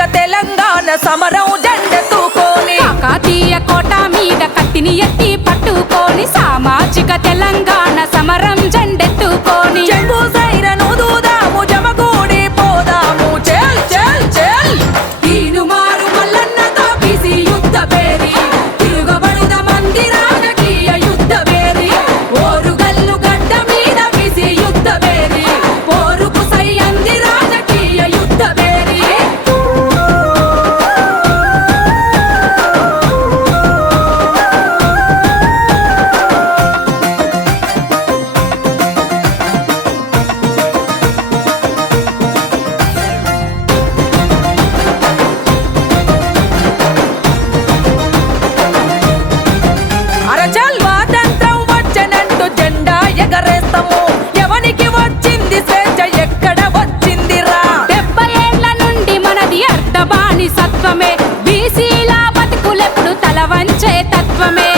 సామాజిక తెలంగాణ సమరం జెండెత్తుకొని కాకతీయ కోట మీద కత్తిని ఎత్తి పట్టుకొని సామాజిక తెలంగాణ సమరం జెండెత్తుకొని చెంగు సైరను దూదాము జమగూడి పోదాము చెల్ చెల్ చెల్ తీనుమారు మల్లన్నతో బీసీ యుద్ధ పేరి తిరుగబడుద మంది రాజకీయ యుద్ధ పేరి ఓరుగల్లు గడ్డ మీద బీసీ యుద్ధ పేరి పోరుకు సై అంది రాజకీయ యుద్ధ పేరి అరచల్ స్వాతంత్రం వచ్చనంటూ జెండా ఎగరేస్తాము ఎవనికి వచ్చింది స్వేచ్ఛ ఎక్కడ వచ్చిందిరా 70 ఏళ్ల నుండి మనది అర్ధబాని సత్వమే బీసీల బతుకులెప్పుడు తల వంచే తత్వమే